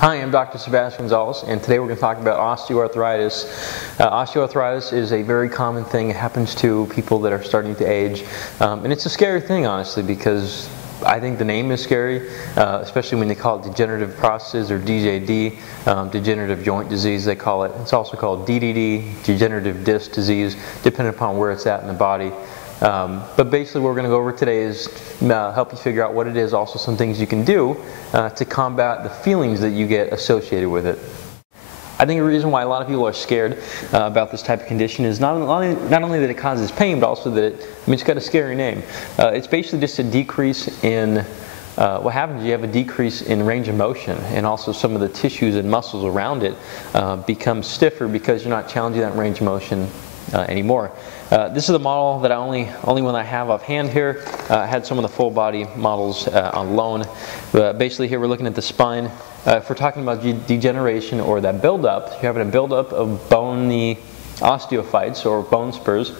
Hi, I'm Dr. Sebastian Gonzalez, and today we're going to talk about osteoarthritis. Osteoarthritis is a very common thing. It happens to people that are starting to age, and it's a scary thing, honestly, because I think the name is scary, especially when they call it degenerative processes, or DJD, degenerative joint disease they call it. It's also called DDD, degenerative disc disease, depending upon where it's at in the body. But basically what we're going to go over today is help you figure out what it is, also some things you can do to combat the feelings that you get associated with it. I think the reason why a lot of people are scared about this type of condition is not only that it causes pain, but also that it's got a scary name. It's basically just a decrease in what happens is you have a decrease in range of motion, and also some of the tissues and muscles around it become stiffer because you're not challenging that range of motion anymore. This is a model that only one I have offhand here. I had some of the full body models on loan. Basically here we're looking at the spine. If we're talking about degeneration, or that buildup, you're having a buildup of bony osteophytes or bone spurs,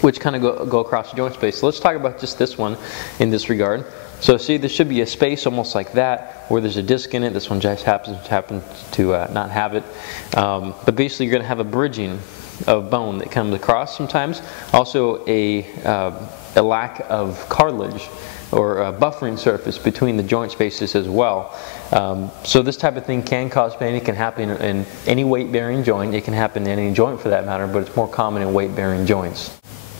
which kind of go across the joint space. So let's talk about just this one in this regard. So see, there should be a space almost like that where there's a disc in it. This one just happens to not have it. But basically you're going to have a bridging of bone that comes across sometimes. Also a lack of cartilage or a buffering surface between the joint spaces as well. So this type of thing can cause pain. It can happen in any weight-bearing joint. It can happen in any joint for that matter, but it's more common in weight-bearing joints.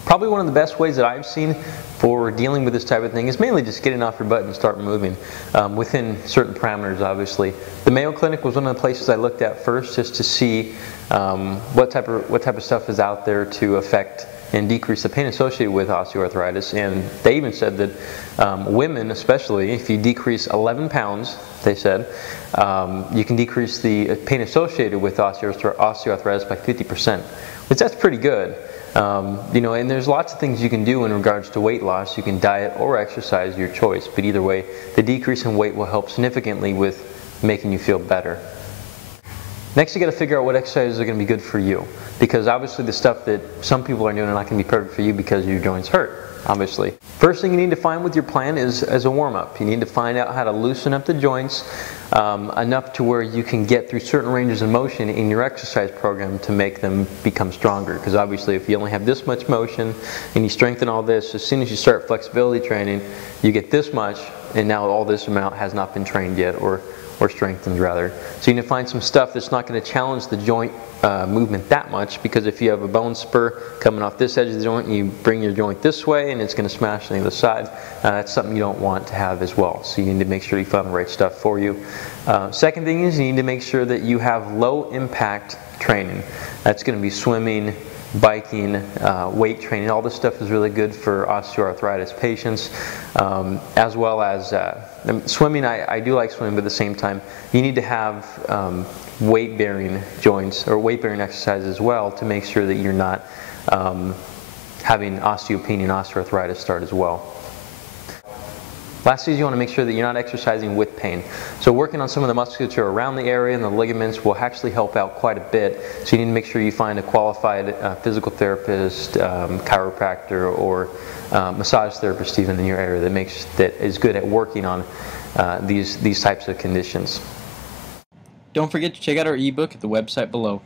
Probably one of the best ways that I've seen for dealing with this type of thing is mainly just getting off your butt and start moving within certain parameters, obviously. The Mayo Clinic was one of the places I looked at first, just to see what type of stuff is out there to affect and decrease the pain associated with osteoarthritis. And they even said that women, especially, if you decrease 11 pounds, they said, you can decrease the pain associated with osteoarthritis by 50%, which that's pretty good. You know, and there's lots of things you can do in regards to weight loss. You can diet or exercise, your choice, but either way, the decrease in weight will help significantly with making you feel better. Next, you got to figure out what exercises are going to be good for you, because obviously the stuff that some people are doing are not going to be perfect for you because your joints hurt, obviously. First thing you need to find with your plan is a warm-up. You need to find out how to loosen up the joints enough to where you can get through certain ranges of motion in your exercise program to make them become stronger. Because obviously if you only have this much motion and you strengthen all this, as soon as you start flexibility training, you get this much, and now all this amount has not been trained yet, or strengthened rather. So you need to find some stuff that's not going to challenge the joint movement that much, because if you have a bone spur coming off this edge of the joint and you bring your joint this way and it's going to smash on the other side, that's something you don't want to have as well. So you need to make sure you find the right stuff for you. Second thing is you need to make sure that you have low impact training. That's going to be swimming, biking, weight training. All this stuff is really good for osteoarthritis patients, as well as swimming. I do like swimming, but at the same time you need to have weight-bearing joints or weight-bearing exercises as well, to make sure that you're not having osteopenia and osteoarthritis start as well. Lastly, you want to make sure that you're not exercising with pain. So working on some of the musculature around the area and the ligaments will actually help out quite a bit. So you need to make sure you find a qualified physical therapist, chiropractor, or massage therapist even in your area that is good at working on these types of conditions. Don't forget to check out our ebook at the website below.